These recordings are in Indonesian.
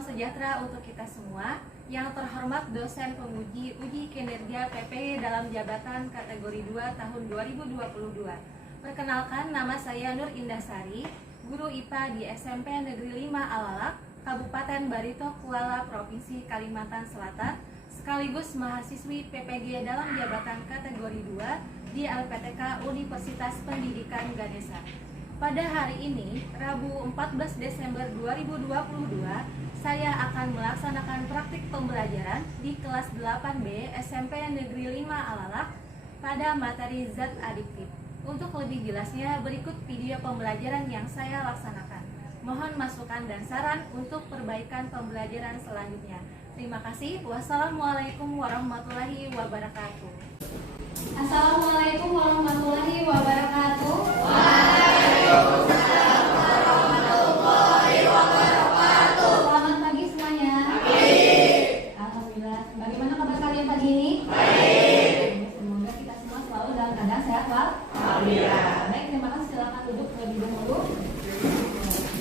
salam sejahtera untuk kita semua. Yang terhormat dosen penguji uji kinerja PPG dalam jabatan kategori 2 tahun 2022. Perkenalkan, nama saya Nur Indasari, guru IPA di SMP Negeri 5 Alalak, Kabupaten Barito Kuala, Provinsi Kalimantan Selatan, sekaligus mahasiswi PPG dalam jabatan kategori 2 di LPTK Universitas Pendidikan Ganesha. Pada hari ini, Rabu 14 Desember 2022, saya akan melaksanakan praktik pembelajaran di kelas 8B SMP Negeri 5 Alalak pada materi zat adiktif. Untuk lebih jelasnya, berikut video pembelajaran yang saya laksanakan. Mohon masukan dan saran untuk perbaikan pembelajaran selanjutnya. Terima kasih. Wassalamualaikum warahmatullahi wabarakatuh. Assalamualaikum warahmatullahi wabarakatuh. Waalaikumsalam warahmatullahi wabarakatuh. Selamat pagi semuanya. Baik. Alhamdulillah. Bagaimana kabar kalian pagi ini? Baik. Semoga kita semua selalu dalam keadaan sehat, Pak. Alhamdulillah. Baik, terima kasih. Silakan duduk terlebih dahulu.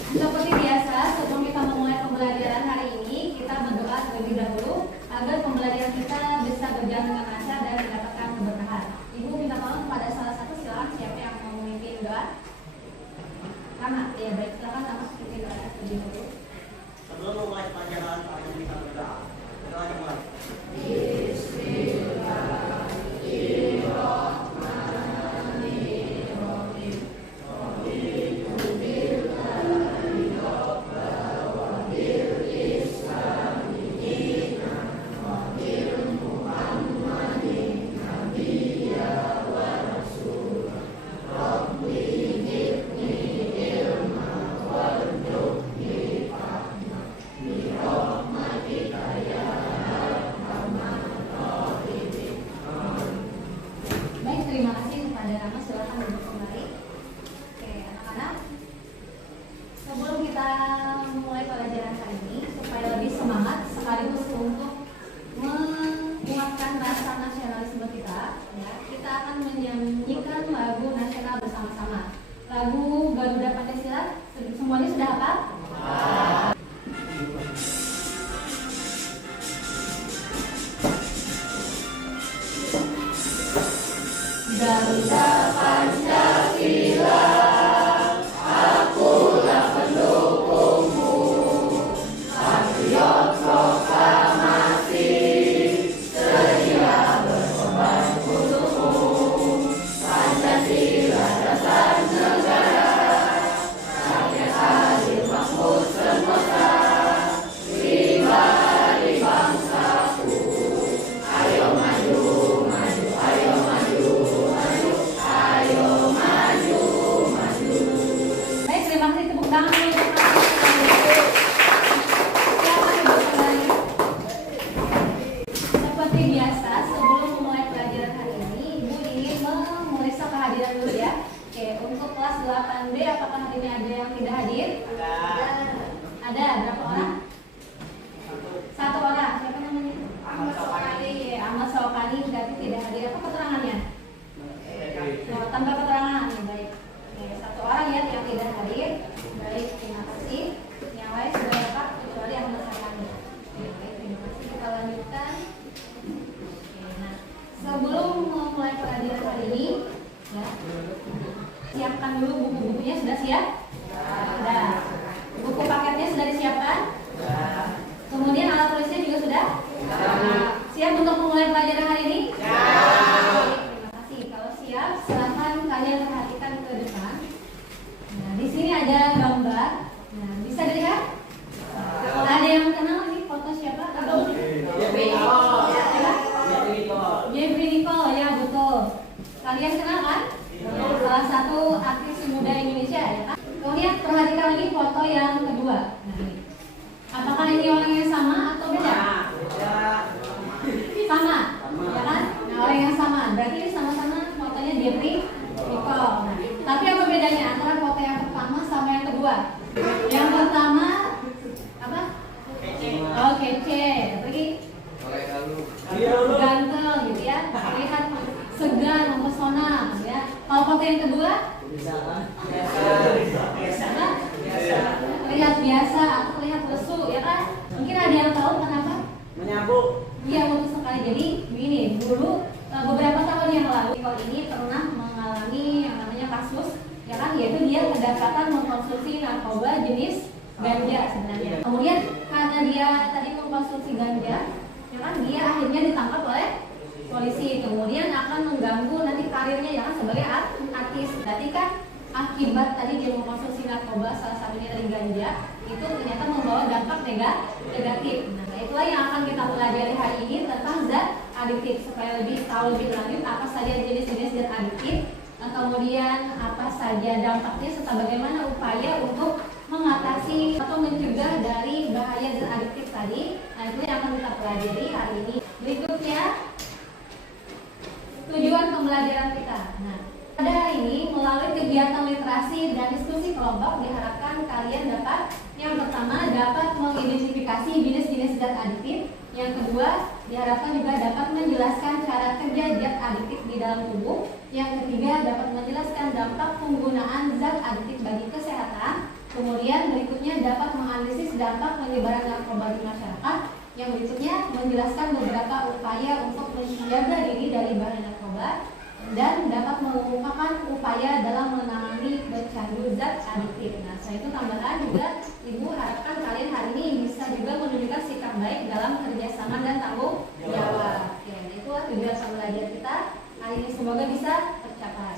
Seperti biasa, sebelum kita memulai pembelajaran hari ini, kita berdoa terlebih dahulu agar pembelajaran kita bisa berjalan dengan lancar dan mendapatkan keberkahan. Ibu minta tolong kepada salah satu, silakan siapa yang mau memimpin doa? Rama, ya baik, silakan Rama memimpin doa terlebih dahulu. Sebelum memulai pelajaran, kita bisa berdoa. Berdoa dimulai. Lagu Garuda Pancasila, semuanya sudah hafal? Garuda Pancasila, akulah pendukungmu, patriot proklamasi, sedia berkorban untukmu. Pancasila dasar negara, rakyat adil makmur sentosa, pribadi bangsaku. Ayo maju, maju, ayo maju, maju, ayo maju, maju. Baik, terima kasih, tepuk tangan dulu untuk seperti biasa, sebelum memulai pelajaran hari ini, Ibu ingin memeriksa kehadiran dulu ya. Oke, untuk kelas 8B, apakah hari ini ada yang tidak hadir? Ada, berapa orang? Satu orang, siapa namanya? Ahmad Sokani. Ahmad Sokani berarti tidak hadir. Apa keterangannya? Oh, tanpa keterangan, ya, baik. Oke, satu orang ya yang tidak hadir. Baik, terima kasih. Yang lain sudah dapat kecuali Ahmad Sokani. Baik, terima kasih. Kita lanjutkan. Oke, nah, sebelum memulai pelajaran hari ini, ya, siapkan dulu buku-bukunya. Sudah siap? Sudah. Buku paketnya sudah disiapkan? Kemudian alat tulisnya juga sudah? Siap untuk memulai pelajaran hari ini? Terima kasih. Kalau siap, silakan kalian perhatikan ke depan. Nah, di sini ada gambar. Nah, bisa dilihat? Ada yang kenal ini foto siapa? Jeffrey Nicole, ya betul. Kalian kenal kan? Salah satu artis muda Indonesia, ya kan? Kemudian perhatikan lagi foto yang kedua. Nah, ini. Apakah ini orang yang sama atau beda? Sama, ya kan? Nah, orang yang sama. Berarti ini sama-sama fotonya Jeffrey Nicole. Nah, tapi apa bedanya antara foto yang pertama sama yang kedua? Yang pertama apa? Oh, kece. Lagi? Ganteng, gitu ya. Lihat segar, mempesona, ya. Kalau foto yang kedua? Biasa. Lihat biasa atau lihat lesu, ya kan? jadi begini, dulu beberapa tahun yang lalu sekolah ini pernah mengalami yang namanya kasus, ya kan, yaitu dia kedapatan mengkonsumsi narkoba jenis ganja sebenarnya. Kemudian karena dia tadi mengkonsumsi ganja, ya kan, dia akhirnya ditangkap oleh polisi, kemudian akan mengganggu nanti karirnya ya kan sebagai artis. Berarti kan akibat tadi dia mengkonsumsi narkoba, salah satunya dari ganja, itu ternyata membawa dampak negatif. Nah, itulah yang akan kita pelajari hari ini tentang zat adiktif, supaya lebih tahu lebih lanjut apa saja jenis-jenis zat adiktif, kemudian apa saja dampaknya, serta bagaimana upaya untuk mengatasi atau mencegah dari bahaya zat adiktif tadi. Nah, itu yang akan kita pelajari hari ini. Berikutnya, tujuan pembelajaran kita. Nah, pada hari ini melalui kegiatan literasi dan diskusi kelompok diharapkan kalian dapat, yang pertama, dapat mengidentifikasi jenis-jenis zat adiktif. Yang kedua, diharapkan juga dapat menjelaskan cara kerja zat adiktif di dalam tubuh. Yang ketiga, dapat menjelaskan dampak penggunaan zat adiktif bagi kesehatan. Kemudian berikutnya dapat menganalisis dampak penyebaran narkoba di masyarakat. Yang berikutnya menjelaskan beberapa upaya untuk menjaga diri dari bahaya narkoba, dan dapat mengungkapkan upaya dalam menangani pecandu zat adiktif. Nah, saya itu tambahan juga, Ibu harapkan kalian hari ini bisa juga menunjukkan sikap baik dalam kerjasama dan tanggung jawab. Oke, itulah tujuan pembelajaran kita hari ini, semoga bisa tercapai.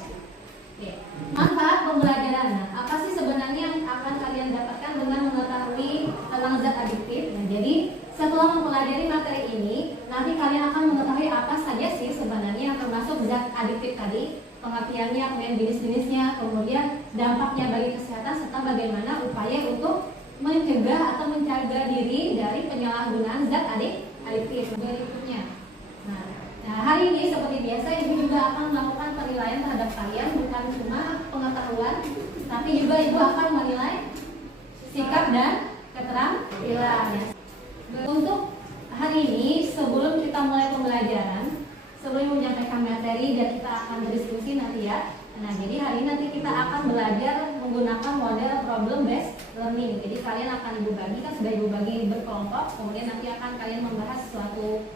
Oke, manfaat pembelajaran. Nah, apa sih sebenarnya yang akan kalian dapatkan dengan mengetahui tentang zat adiktif? Nah, jadi setelah mempelajari materi ini, nanti kalian akan mengetahui apa saja sih sebenarnya yang termasuk zat adiktif tadi, pengertiannya, kemudian jenis-jenisnya, kemudian dampaknya bagi kesehatan, serta bagaimana upaya untuk mencegah atau menjaga diri dari penyalahgunaan zat adiktif berikutnya. Nah, hari ini seperti biasa, Ibu juga akan melakukan penilaian terhadap kalian, bukan cuma pengetahuan, tapi juga Ibu akan menilai sikap dan keterampilan. Untuk hari ini, sebelum kita mulai pembelajaran, sebelum menyampaikan materi dan kita akan berdiskusi nanti ya. Nah, jadi hari ini nanti kita akan belajar menggunakan model problem based learning. Jadi kalian akan Ibu bagi, kan sudah Ibu bagi berkelompok, kemudian nanti akan kalian membahas suatu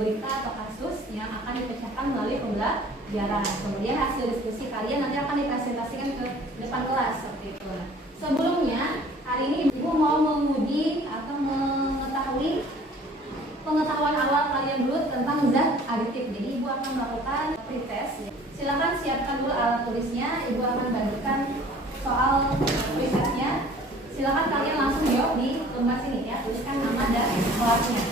berita atau kasus yang akan dipecahkan melalui pembelajaran. Kemudian hasil diskusi kalian nanti akan dipresentasikan ke depan kelas seperti itu. Nah, sebelumnya hari ini Ibu mau menguji atau mengetahui pengetahuan awal kalian dulu tentang zat adiktif. Jadi Ibu akan melakukan pretest. Silakan siapkan dulu alat tulisnya. Ibu akan bagikan soal pretestnya. Silakan kalian langsung jawab di lembar sini ya. Tuliskan nama dan kelasnya.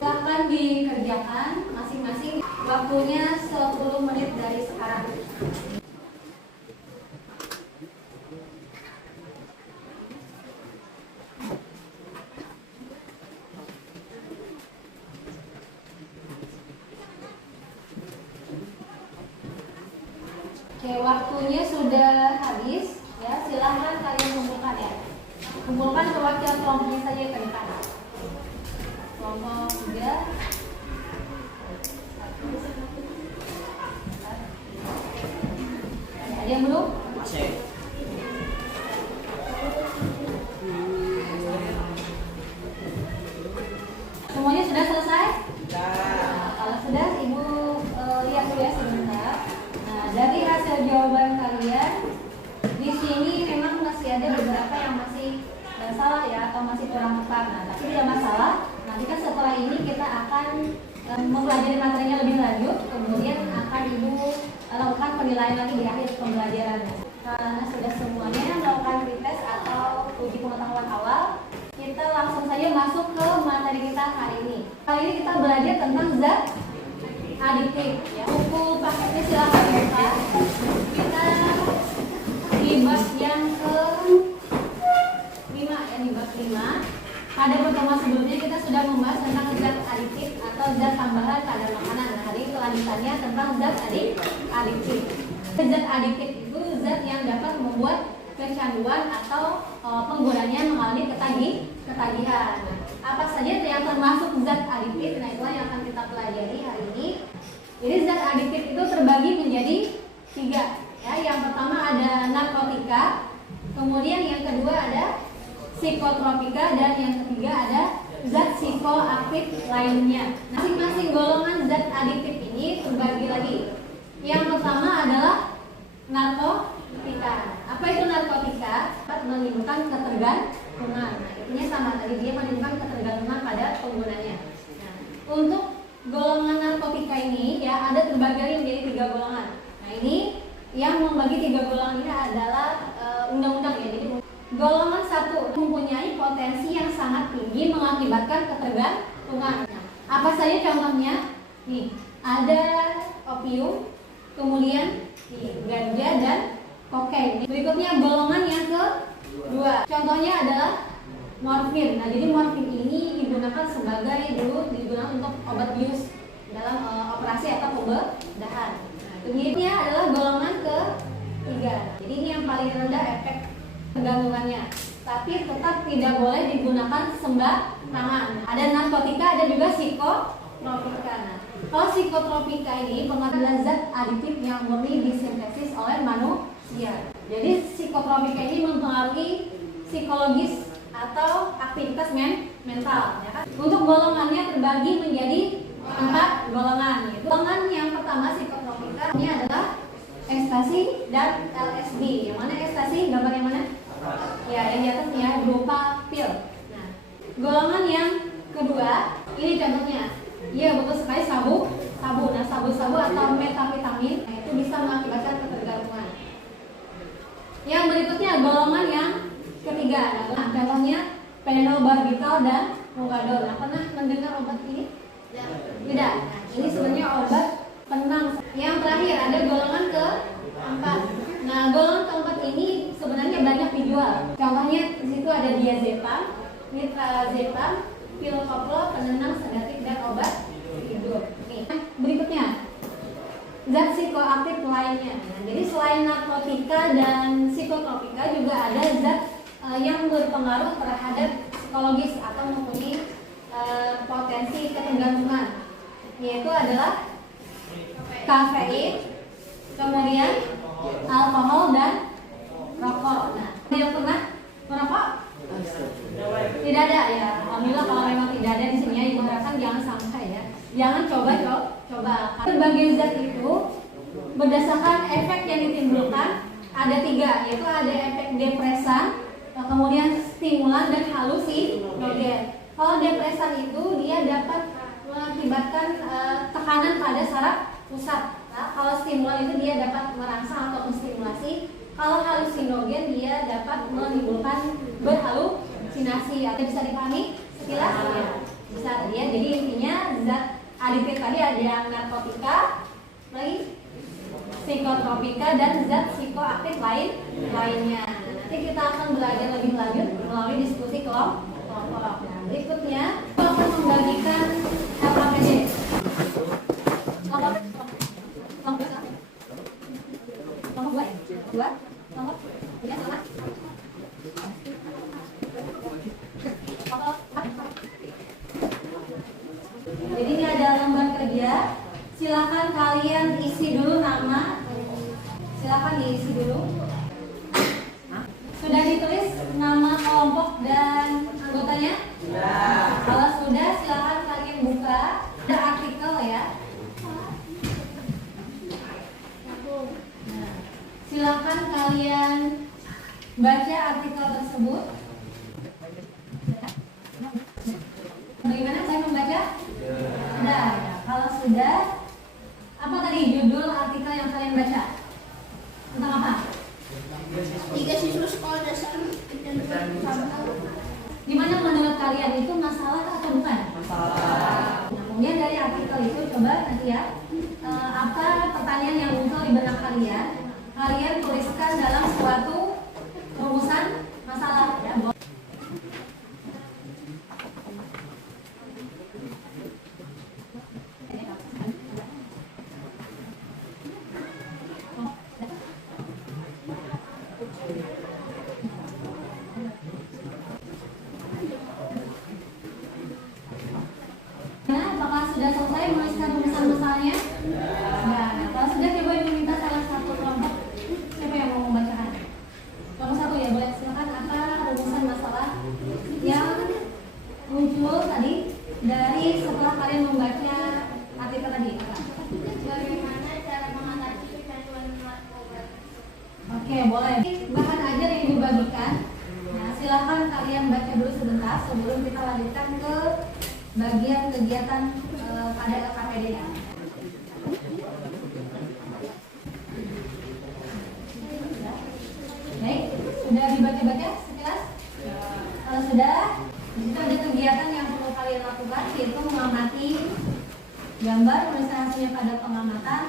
Silahkan dikerjakan masing-masing, waktunya 10 menit dari sekarang. Oke, waktunya sudah habis ya, silahkan kalian kumpulkan ya. Kumpulkan perwakilan kelompoknya saja ke depan. Kelompok 3. Ada yang belum? Masih. Semuanya sudah selesai? Sudah. Nah, kalau sudah, Ibu lihat dulu ya sebentar. Nah, dari hasil jawaban kalian di sini memang masih ada beberapa yang masih salah ya, atau masih kurang tepat. Nah, tapi tidak masalah. Nanti kan setelah ini kita akan mempelajari materinya lebih lanjut, kemudian akan Ibu lakukan penilaian lagi di akhir pembelajaran. Karena sudah semuanya melakukan pretest atau uji pengetahuan awal, kita langsung saja masuk ke materi kita hari ini. Kali ini kita belajar tentang zat adiktif. Ya. Buku paketnya silahkan buka. Kita di bab yang ke 5 ya, di bab 5. Pada pertemuan sebelumnya kita sudah membahas tentang zat aditif atau zat tambahan pada makanan. Nah, hari ini kelanjutannya tentang zat aditif. Zat aditif itu zat yang dapat membuat kecanduan atau penggunanya mengalami ketagihan. Nah, apa saja yang termasuk zat aditif? Nah, itulah yang akan kita pelajari hari ini. Jadi zat aditif itu terbagi menjadi 3. Ya, yang pertama ada narkotika, kemudian yang kedua ada psikotropika, dan yang ketiga ada zat psikoaktif lainnya. Masing-masing golongan zat aditif ini terbagi lagi. Yang pertama adalah narkotika. Apa itu narkotika? Dapat menimbulkan ketergantungan. Nah, intinya sama tadi, dia menimbulkan ketergantungan pada penggunanya. Nah, untuk golongan narkotika ini ya ada terbagi menjadi 3 golongan. Nah, ini yang membagi 3 golongan ini adalah undang-undang ya. Jadi golongan 1 mempunyai potensi yang sangat tinggi mengakibatkan ketergantungan. Nah, apa saja contohnya? Nih, ada opium, kemudian ganja dan kokain. Berikutnya golongan yang kedua. Contohnya adalah morfin. Nah, jadi morfin ini digunakan digunakan untuk obat bius dalam operasi atau pembedahan. Nah, kemudian adalah golongan ketiga. Jadi ini yang paling rendah efek ketergantungannya, tapi tetap tidak boleh digunakan sembarangan. Ada narkotika, ada juga psikotropika. Nah, kalau psikotropika ini adalah zat aditif yang murni disintesis oleh manusia. Jadi psikotropika ini mempengaruhi psikologis atau aktivitas mental. Ya kan? Untuk golongannya terbagi menjadi 4 golongan. Golongan yang pertama psikotropika ini adalah ekstasi dan LSD. Yang mana ekstasi? Gambar yang mana? Ya, yang di atasnya berupa pil. Nah, golongan yang kedua, ini contohnya. Iya, betul sekali, sabu. Nah, sabu-sabu atau metavitamin, nah, itu bisa mengakibatkan ketergantungan. Yang berikutnya golongan yang ketiga. Nah, contohnya phenobarbital dan mogadol. Nah, pernah mendengar obat ini? Tidak. Nah, ini sebenarnya obat penenang. Yang terakhir ada golongan keempat. Nah, golongan keempat ini sebenarnya banyak dijual. Contohnya di situ ada diazepam, nitrazepam, pil koplo, penenang, sedatif, dan obat tidur. Nih, berikutnya zat psikoaktif lainnya. Nah, jadi selain narkotika dan psikotropika juga ada zat yang berpengaruh terhadap psikologis atau mempunyai potensi ketergantungan, yaitu adalah kafein, kemudian alkohol dan rokok. Nah, tidak pernah merokok? Tidak ada ya. Alhamdulillah kalau memang tidak ada di sini ya, ibu harapkan jangan sampai ya. Jangan coba. Berbagai zat itu berdasarkan efek yang ditimbulkan ada 3, yaitu ada efek depresan, kemudian stimulan dan halusinogen. Kalau depresan itu dia dapat mengakibatkan tekanan pada saraf pusat. Nah, kalau stimulan itu dia dapat merangsang atau menstimulasi. Kalau halusinogen dia dapat menimbulkan berhalusinasi. Atau bisa dipahami sekilas? Ya, bisa ya. Jadi intinya zat aditif tadi ada yang narkotika, lagi psikotropika, dan zat psikoaktif lainnya. Nanti kita akan belajar lebih lanjut melalui diskusi kelompok. Nah, berikutnya kita akan membagikan LKPD. Kelompok 2. Kelompok 3 sama. Jadi ini ada lembar kerja. Silakan kalian isi dulu nama. Silakan diisi dulu. Sudah ditulis nama kelompok dan anggotanya? Sudah. Kalau sudah, silakan kalian buka. Ada artikel ya. Nah, silakan kalian baca artikel tersebut. Bagaimana saya membaca? Sudah. Ya. Kalau sudah, apa tadi judul artikel yang kalian baca? Tentang apa? 3 siswa sekolah dasar dan Di mana menurut kalian itu masalah atau bukan? Masalah. Nah, kemudian dari artikel itu coba nanti ya, apa pertanyaan yang muncul di benak kalian? Kalian tuliskan dalam suatu rumusan masalah. Ya. Oke, boleh. Bahan ajar yang dibagikan. Nah, silakan kalian baca dulu sebentar sebelum kita lanjutkan ke bagian kegiatan pada KKPD-nya. Baik, sudah dibaca-baca sekilas? Kalau sudah, itu ada kegiatan yang perlu kalian lakukan, yaitu mengamati gambar, menulis hasilnya pada pengamatan,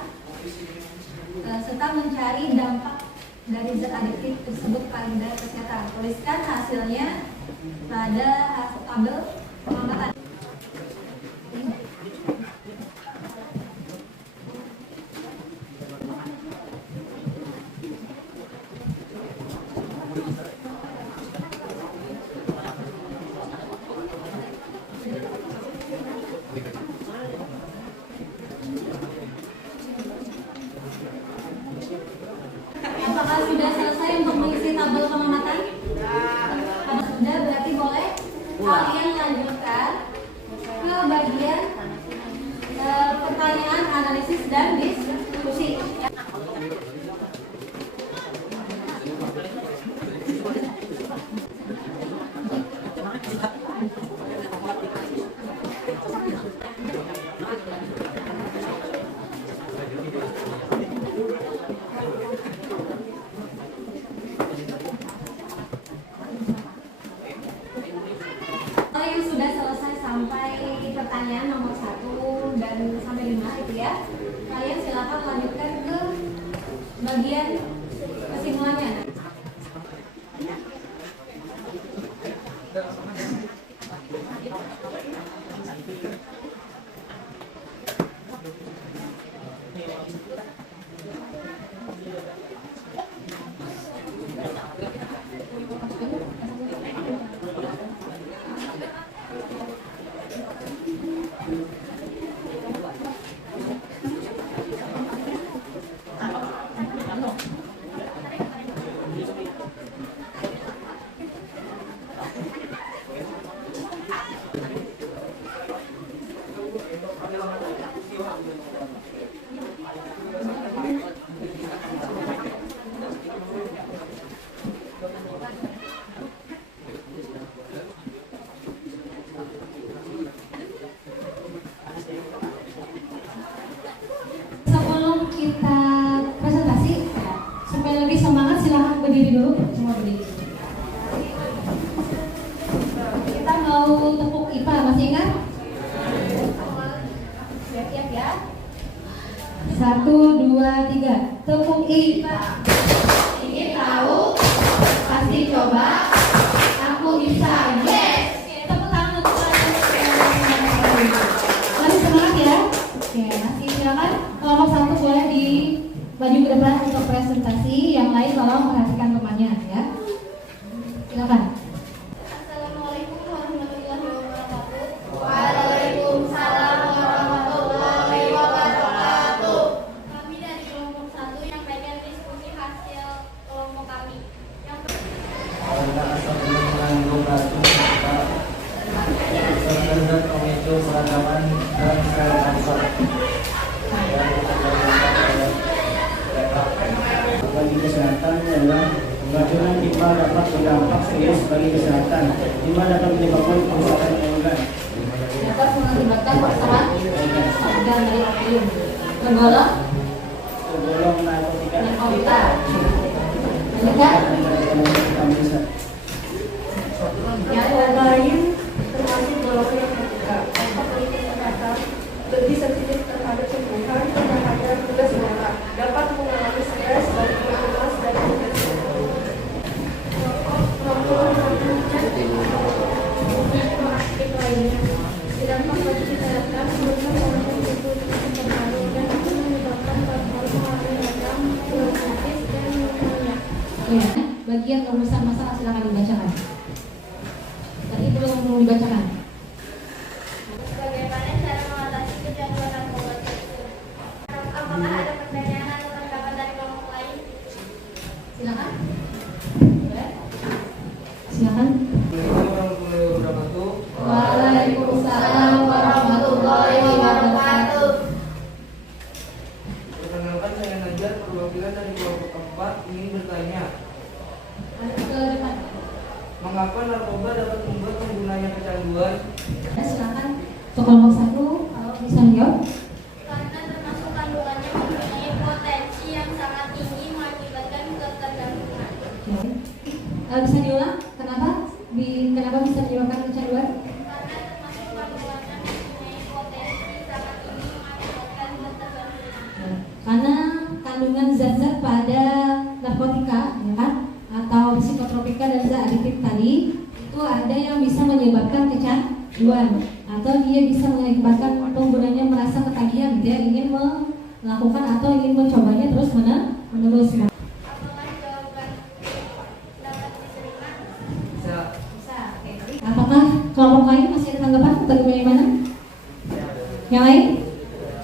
serta mencari dampak dari zat adiktif tersebut pada kesehatan. Tuliskan hasilnya pada tabel pengamatan. Apakah sudah selesai untuk mengisi tabel pengamatan? Kalau sudah, berarti boleh kalian lanjutkan ke bagian pertanyaan, analisis, dan diskusi. Kalau yang sudah selesai sampai pertanyaan nomor 1 dan sampai 5 itu ya, kalian silakan lanjutkan ke bagian kesimpulannya. Sebelum kita presentasi, supaya lebih semangat silahkan berdiri dulu, semua berdiri. Kita mau tepuk IPA, masih ingat? Siap-siap ya. 1, 2, 3, tepuk IPA. Ingin tahu? Pasti coba. Aku bisa. Yes. Oke, tepuk tangan untuk kalian. Masih semangat ya? Oke, masih silakan. Kelompok 1 boleh di maju ke depan untuk presentasi. Yang lain tolong perhatikan temannya ya. Silakan. Assalamualaikum warahmatullahi wabarakatuh. Waalaikumsalam warahmatullahi wabarakatuh. Kami dari kelompok 1 yang bagian diskusi hasil kelompok kami. Yang Karena asal mengandung racun serta pemicu peradaban dan sel kanker. Bagi kesehatan adalah keracunan pipa dapat berdampak serius bagi kesehatan. Pipa dapat menyebabkan kerusakan organ. Dapat mengakibatkan kerusakan organ dari opium. Tergolong narkotika. Lanjut ya. Yang lain termasuk golongan yang ketiga, peneliti kesehatan lebih sensitif terhadap sentuhan terhadap tugas mereka, dapat mengalami stres, batuk lemas, dan depresi. Rokok aktif lainnya. Sedangkan bagi kesehatan sebelumnya mengandung itu terpengaruh dan itu menyebabkan paru-paru mengalami radang, bronkitis, dan pneumonia. Ya, bagian rumusan masalah silakan dibacakan. Tadi belum dibacakan. bagaimana cara mengatasi kecanduan narkoba tersebut? Apakah ada pertanyaan atau tanggapan dari kelompok lain? Silakan. Boleh? Silakan. Waalaikumsalam warahmatullahi wabarakatuh. Perkenalkan saya Najar, perwakilan dari kelompok 4 Bapak ingin bertanya, Ke depan. mengapa narkoba dapat membuat penggunanya kecanduan? Silakan untuk kelompok 1 kalau bisa menjawab. Karena termasuk kandungannya mempunyai potensi yang sangat tinggi mengakibatkan ketergantungan. Bisa diulang? Kenapa bisa menyebabkan kecanduan? Karena termasuk kandungannya mempunyai potensi sangat tinggi mengakibatkan ketergantungan. Karena kandungan zat-zat pada narkotika, ya kan, atau psikotropika dan zat adiktif tadi itu ada yang bisa menyebabkan kecanduan atau dia bisa mengakibatkan penggunanya merasa ketagihan, dia ingin melakukan atau ingin mencobanya terus menerus. Apakah jawaban dapat diterima? Bisa. Apakah kelompok lain masih ada tanggapan atau bagaimana? Yang lain?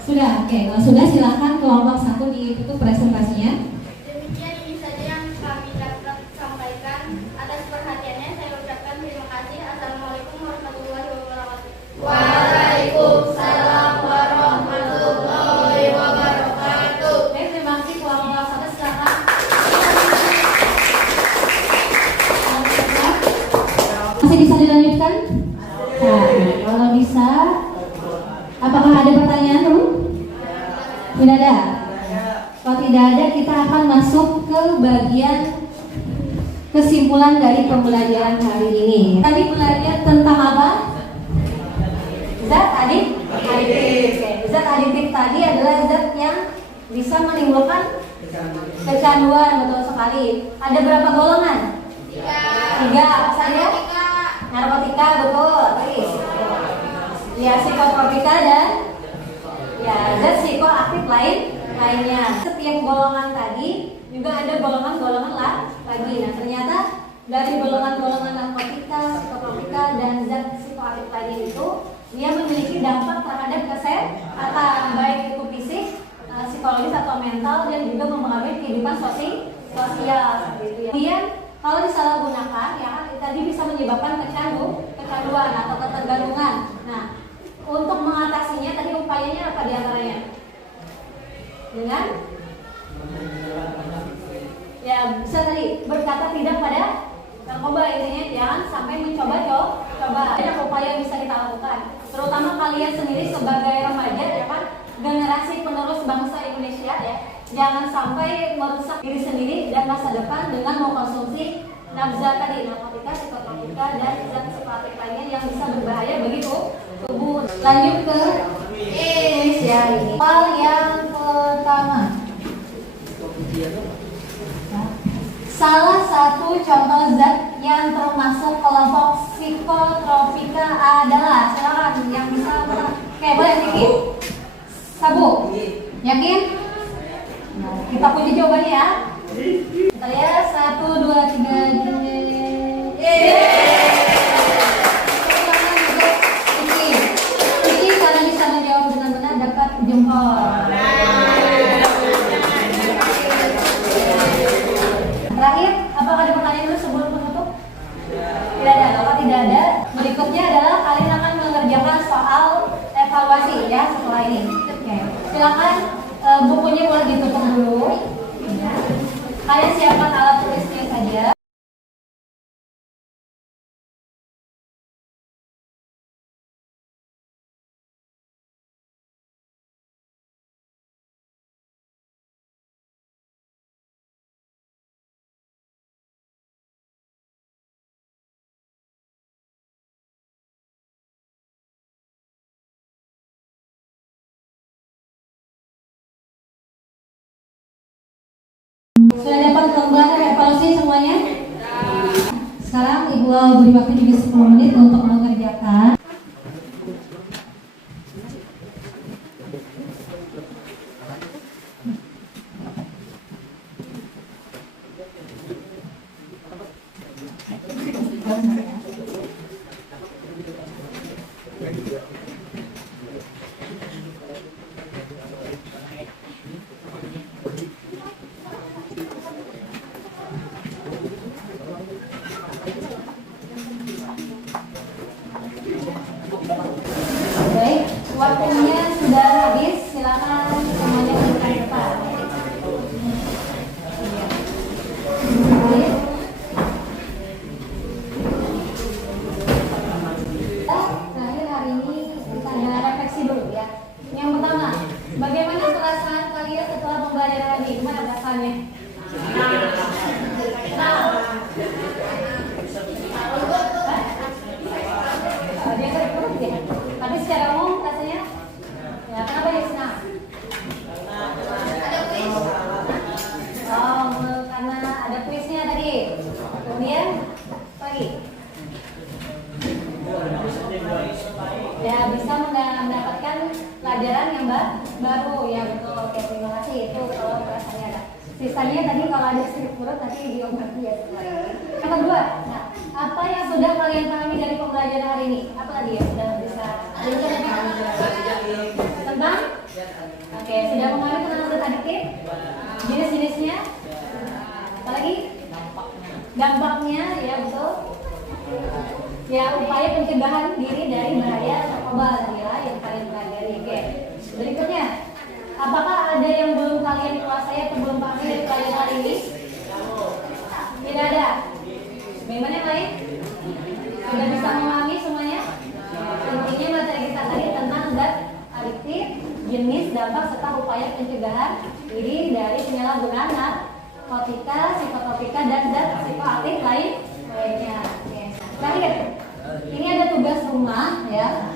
Sudah, oke. Kalau sudah silakan kelompok 1 ditutup presentasinya. Demikian ini saja yang kami dapat sampaikan. Atas perhatiannya saya ucapkan terima kasih. Assalamualaikum warahmatullahi wabarakatuh. Waalaikumsalam warahmatullahi wabarakatuh. Oke, terima kasih kelompok 1 silakan. Masih bisa dilanjutkan? Nah, kalau bisa, apakah ada pertanyaan dulu? Tidak ada. Kalau tidak ada, kita akan masuk ke bagian kesimpulan dari pembelajaran hari ini. Tadi belajar tentang apa? Zat adiktif. Oke. Zat adiktif tadi adalah zat yang bisa menimbulkan kecanduan, betul sekali. Ada berapa golongan? 3. Apa saja? Narkotika, betul. Tulis. Ya, psikotropika dan ya zat psikoaktif lainnya. Setiap golongan tadi juga ada golongan-golongan lagi. Nah, ternyata dari golongan-golongan narkotika, psikotropika dan zat psikoaktif tadi itu dia memiliki dampak terhadap kesehatan, baik itu fisik, psikologis atau mental, dan juga mempengaruhi kehidupan sosial seperti itu ya. Kemudian kalau disalahgunakan ya kan tadi bisa menyebabkan kecanduan atau ketergantungan. Nah, untuk mengatasinya tadi upayanya apa diantaranya? Dengan ya bisa tadi berkata tidak pada narkoba, intinya jangan sampai mencoba. Banyak upaya yang bisa kita lakukan, terutama kalian sendiri sebagai remaja ya kan, generasi penerus bangsa Indonesia ya. Jangan sampai merusak diri sendiri dan masa depan dengan mengkonsumsi zat tadi, narkotika, psikotropika dan zat psikoaktif lainnya yang bisa berbahaya bagi tubuh. Lanjut ke tulis ya ini. Hal yang pertama. Salah satu contoh zat yang termasuk kelompok psikotropika adalah, silakan yang bisa oke, boleh dikit. Sabu. Yakin? Nah, kita kunci jawabannya ya. Kita lihat 1, 2, 3. Iki kalau bisa menjawab dengan benar dapat jempol. Terakhir, apakah ada pertanyaan dulu sebelum penutup? Tidak ada. Kalau tidak ada, berikutnya adalah kalian akan mengerjakan soal evaluasi ya setelah ini. Oke. Silakan bukunya boleh ditutup dulu. Kalian siapkan alat tulisnya saja. Sudah dapat gambaran evaluasi semuanya? Sekarang Ibu beri waktu juga 10 menit untuk mengerjakan. alasannya. Dia sering perut ya. Tapi secara umum rasanya, ya kenapa dia senang? Oh, karena ada kuisnya tadi. Kemudian lagi. Ya bisa mendapatkan pelajaran yang baru ya betul. Oke, terima kasih itu kalau rasanya ada. Sisanya tadi kalau ada sakit perut nanti diobati ya setelah ini. Yang kedua, nah apa yang sudah kalian pahami dari pembelajaran hari ini? Apa tadi ya sudah bisa tentang? Oke, sudah memahami tentang zat adiktif, jenis-jenisnya, apalagi dampaknya ya betul. Ya, upaya pencegahan diri dari bahaya narkoba tadi ya yang kalian pelajari. Oke. Berikutnya, apakah ada yang belum kalian kuasai atau belum paham dari pelajaran hari ini? Tidak ada. Bagaimana yang lain? Sudah bisa memahami semuanya? Intinya materi kita tadi tentang zat adiktif, jenis, dampak serta upaya pencegahan diri dari penyalahgunaan narkotika, psikotropika dan zat psikoaktif lainnya. Terakhir, ini ada tugas rumah ya.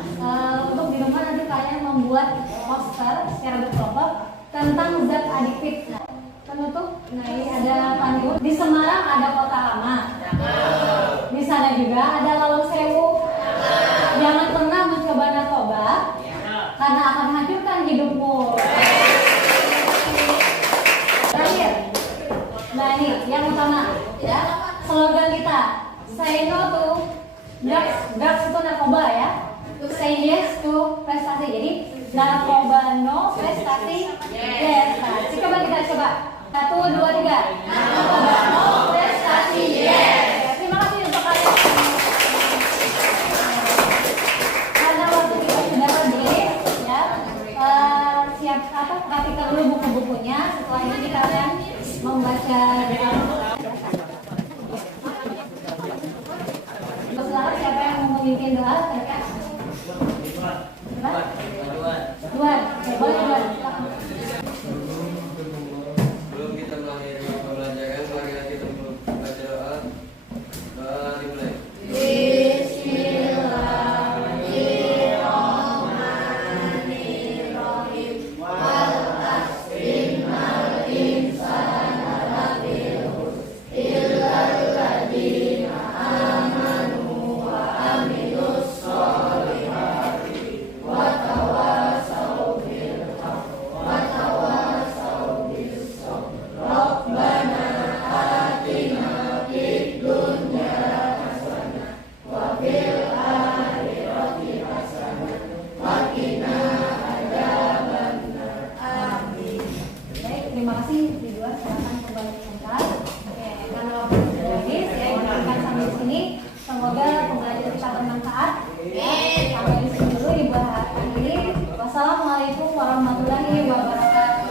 Untuk di rumah nanti kalian membuat poster secara berkelompok tentang zat adiktif. Nah, penutup, nah ini ada pandu. Di Semarang ada Kota Lama. Di sana juga ada Lawang Sewu. Jangan pernah mencoba narkoba karena akan hancurkan hidupmu. Terakhir, nah ini yang utama ya, slogan kita. Say no to drugs itu narkoba ya. Say yes to prestasi. Jadi narkoba no, prestasi yes. Nah, coba kita coba. 1, 2, 3. Narkoba no, prestasi yes. Terima kasih untuk kalian. Karena waktu kita sudah habis ya. Siap apa? Perhatikan dulu buku-bukunya. Setelah ini kita akan membaca. Silakan siapa yang mau memimpin doa? Duan. Boleh Duan. Sebelum kita mengakhiri pembelajaran, mari kita membaca doa. Dimulai. Bismillahirrahmanirrahim. Wal asri innal insana lafi khusr illa alladziina amanu wa amilus sholihati wa tawasaw bil haqqi wa tawasaw bis sabr. Rabbana atina fid dunya hasanah wa fil akhirati hasanah wa qina adzabannar. Amin. Baik, terima kasih Ridwan. Silakan kembali sebentar. Oke, karena waktu sudah habis ya, kita akan sampai di sini. Semoga pembelajaran kita bermanfaat. Sampai di sini dulu di buah ini. Wassalamualaikum warahmatullahi wabarakatuh.